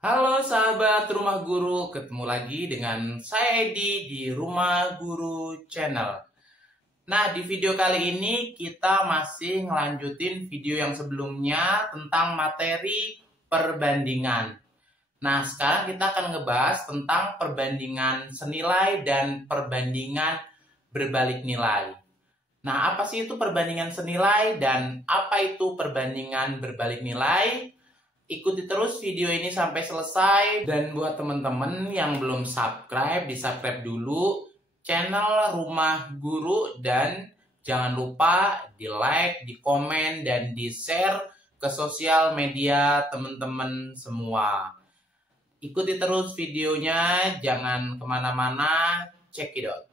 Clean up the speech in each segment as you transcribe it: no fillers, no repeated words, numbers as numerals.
Halo sahabat Rumah Guru, ketemu lagi dengan saya Edi di Rumah Guru Channel. Nah, di video kali ini kita masih ngelanjutin video yang sebelumnya tentang materi perbandingan. Nah, sekarang kita akan ngebahas tentang perbandingan senilai dan perbandingan berbalik nilai. Nah, apa sih itu perbandingan senilai dan apa itu perbandingan berbalik nilai? Ikuti terus video ini sampai selesai. Dan buat teman-teman yang belum subscribe, di-subscribe dulu channel Rumah Guru. Dan jangan lupa di-like, di-komen, dan di-share ke sosial media teman-teman semua. Ikuti terus videonya, jangan kemana-mana, check it out.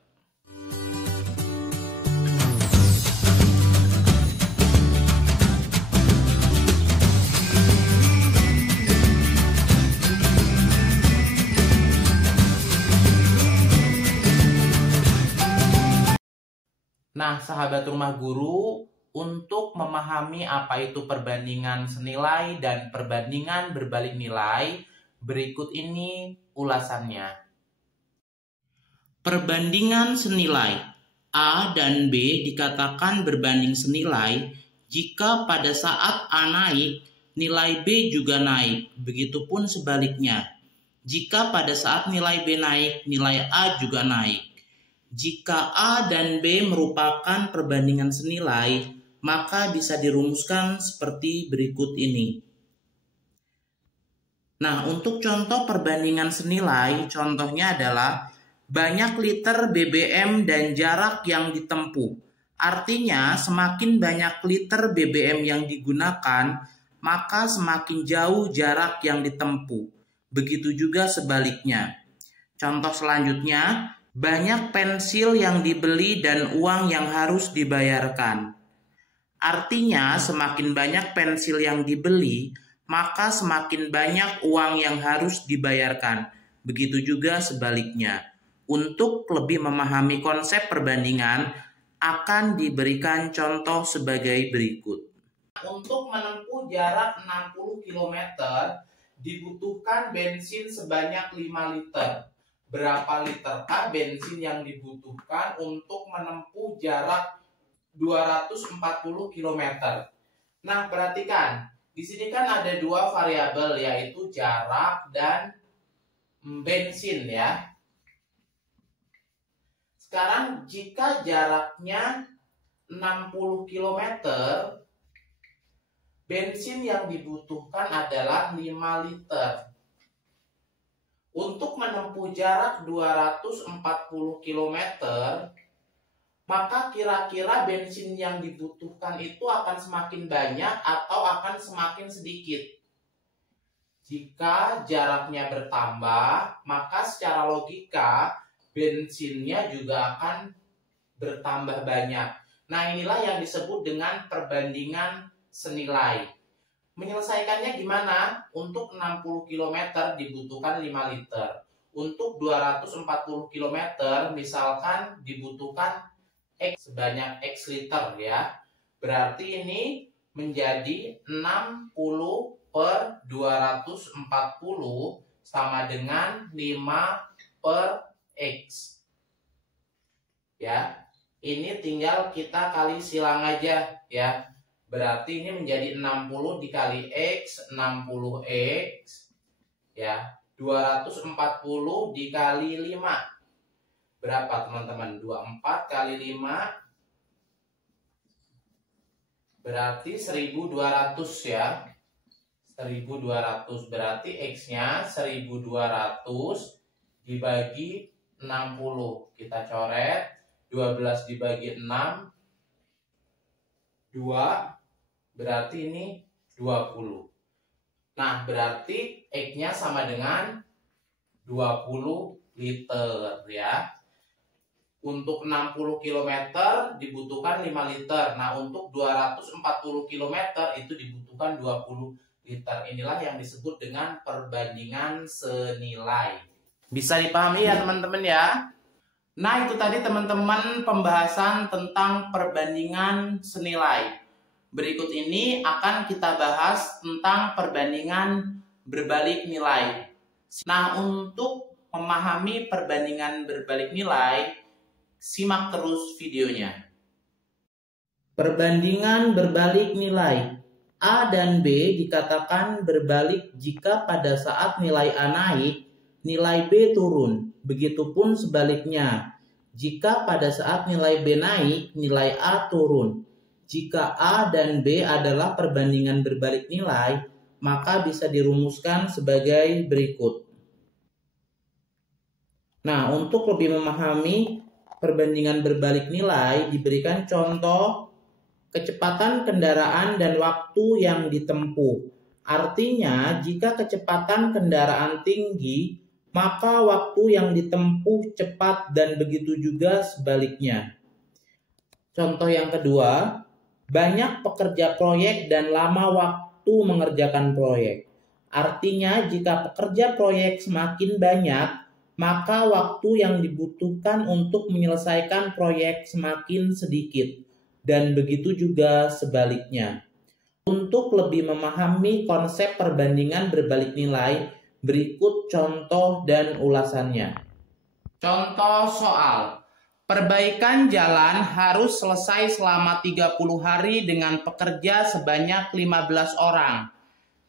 Nah, sahabat Rumah Guru, untuk memahami apa itu perbandingan senilai dan perbandingan berbalik nilai, berikut ini ulasannya. Perbandingan senilai A dan B dikatakan berbanding senilai jika pada saat A naik, nilai B juga naik, begitupun sebaliknya. Jika pada saat nilai B naik, nilai A juga naik. Jika A dan B merupakan perbandingan senilai, maka bisa dirumuskan seperti berikut ini. Nah, untuk contoh perbandingan senilai, contohnya adalah banyak liter BBM dan jarak yang ditempuh. Artinya, semakin banyak liter BBM yang digunakan, maka semakin jauh jarak yang ditempuh. Begitu juga sebaliknya. Contoh selanjutnya, banyak pensil yang dibeli dan uang yang harus dibayarkan. Artinya, semakin banyak pensil yang dibeli, maka semakin banyak uang yang harus dibayarkan. Begitu juga sebaliknya. Untuk lebih memahami konsep perbandingan, akan diberikan contoh sebagai berikut. Untuk menempuh jarak 60 km, dibutuhkan bensin sebanyak 5 liter. Berapa literkah bensin yang dibutuhkan untuk menempuh jarak 240 km? Nah, perhatikan. Di sini kan ada dua variabel, yaitu jarak dan bensin ya. Sekarang jika jaraknya 60 km, bensin yang dibutuhkan adalah 5 liter. Untuk menempuh jarak 240 km, maka kira-kira bensin yang dibutuhkan itu akan semakin banyak atau akan semakin sedikit. Jika jaraknya bertambah, maka secara logika bensinnya juga akan bertambah banyak. Nah, inilah yang disebut dengan perbandingan senilai. Menyelesaikannya gimana? Untuk 60 km dibutuhkan 5 liter. Untuk 240 km misalkan dibutuhkan X sebanyak X liter ya. Berarti ini menjadi 60 per 240 sama dengan 5 per X. Ya, ini tinggal kita kali silang aja ya. Berarti ini menjadi 60 dikali X, 60X. Ya, 240 dikali 5. Berapa teman-teman? 24 kali 5. Berarti 1200 ya. 1200 berarti X-nya 1200 dibagi 60. Kita coret. 12 dibagi 6. 2. Berarti ini 20. Nah, berarti X-nya sama dengan 20 liter ya. Untuk 60 km dibutuhkan 5 liter. Nah, untuk 240 km itu dibutuhkan 20 liter. Inilah yang disebut dengan perbandingan senilai. Bisa dipahami ya teman-teman ya? Nah, itu tadi teman-teman pembahasan tentang perbandingan senilai. Berikut ini akan kita bahas tentang perbandingan berbalik nilai. Nah, untuk memahami perbandingan berbalik nilai, simak terus videonya. Perbandingan berbalik nilai. A dan B dikatakan berbalik jika pada saat nilai A naik, nilai B turun. Begitupun sebaliknya. Jika pada saat nilai B naik, nilai A turun. Jika A dan B adalah perbandingan berbalik nilai, maka bisa dirumuskan sebagai berikut. Nah, untuk lebih memahami perbandingan berbalik nilai, diberikan contoh kecepatan kendaraan dan waktu yang ditempuh. Artinya, jika kecepatan kendaraan tinggi, maka waktu yang ditempuh cepat dan begitu juga sebaliknya. Contoh yang kedua, banyak pekerja proyek dan lama waktu mengerjakan proyek. Artinya, jika pekerja proyek semakin banyak, maka waktu yang dibutuhkan untuk menyelesaikan proyek semakin sedikit. Dan begitu juga sebaliknya. Untuk lebih memahami konsep perbandingan berbalik nilai, berikut contoh dan ulasannya. Contoh soal. Perbaikan jalan harus selesai selama 30 hari dengan pekerja sebanyak 15 orang.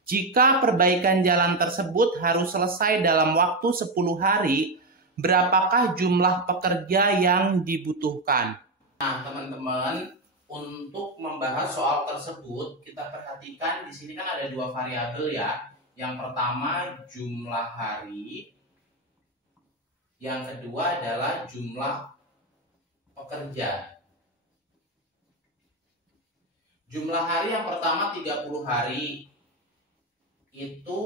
Jika perbaikan jalan tersebut harus selesai dalam waktu 10 hari, berapakah jumlah pekerja yang dibutuhkan? Nah, teman-teman, untuk membahas soal tersebut, kita perhatikan di sini kan ada dua variabel ya. Yang pertama jumlah hari, yang kedua adalah jumlah pekerja. Jumlah hari yang pertama 30 hari itu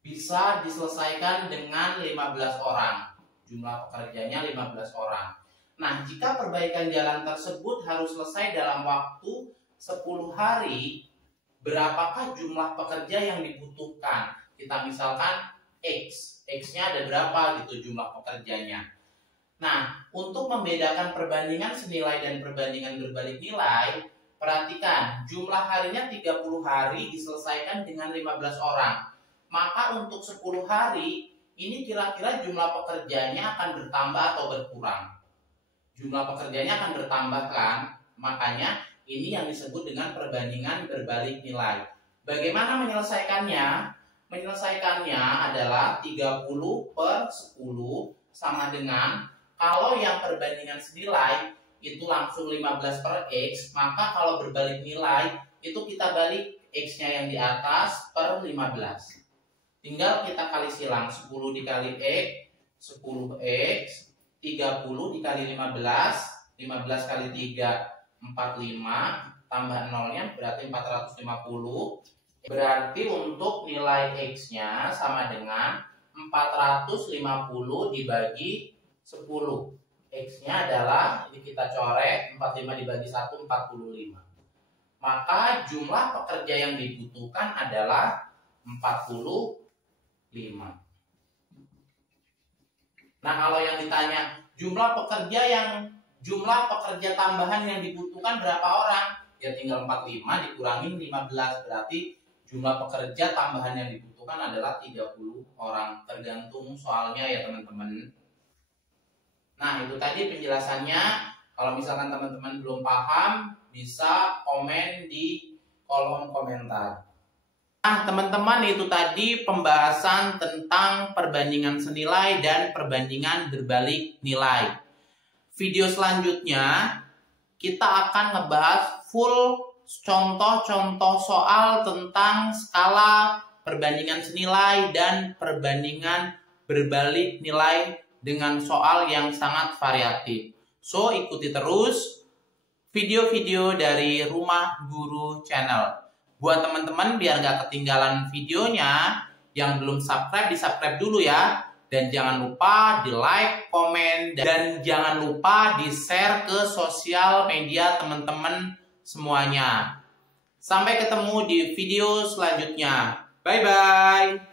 bisa diselesaikan dengan 15 orang. Jumlah pekerjanya 15 orang. Nah, jika perbaikan jalan tersebut harus selesai dalam waktu 10 hari, berapakah jumlah pekerja yang dibutuhkan? Kita misalkan X. X-nya ada berapa gitu jumlah pekerjanya. Nah, untuk membedakan perbandingan senilai dan perbandingan berbalik nilai, perhatikan, jumlah harinya 30 hari diselesaikan dengan 15 orang. Maka untuk 10 hari, ini kira-kira jumlah pekerjanya akan bertambah atau berkurang? Jumlah pekerjanya akan bertambah kan? Makanya ini yang disebut dengan perbandingan berbalik nilai. Bagaimana menyelesaikannya? Menyelesaikannya adalah 30 per 10 sama dengan, kalau yang perbandingan senilai itu langsung 15 per X, maka kalau berbalik nilai itu kita balik X-nya yang di atas per 15. Tinggal kita kali silang, 10 dikali X, 10X, 30 dikali 15, 15 kali 3, 45, tambah nolnya berarti 450. Berarti untuk nilai X-nya sama dengan 450 dibagi 10. X-nya adalah, ini kita coret, 45 dibagi 1, 45. Maka jumlah pekerja yang dibutuhkan adalah 45. Nah, kalau yang ditanya jumlah pekerja tambahan yang dibutuhkan berapa orang? Ya tinggal 45 dikurangin 15, berarti jumlah pekerja tambahan yang dibutuhkan adalah 30 orang. Tergantung soalnya ya teman-teman. Nah, itu tadi penjelasannya. Kalau misalkan teman-teman belum paham, bisa komen di kolom komentar. Nah, teman-teman, itu tadi pembahasan tentang perbandingan senilai dan perbandingan berbalik nilai. Video selanjutnya, kita akan ngebahas full contoh-contoh soal tentang skala perbandingan senilai dan perbandingan berbalik nilai dengan soal yang sangat variatif. So, ikuti terus video-video dari Rumah Guru Channel. Buat teman-teman biar gak ketinggalan videonya, yang belum subscribe, di-subscribe dulu ya. Dan jangan lupa di-like, komen, dan jangan lupa di-share ke sosial media teman-teman semuanya. Sampai ketemu di video selanjutnya. Bye-bye.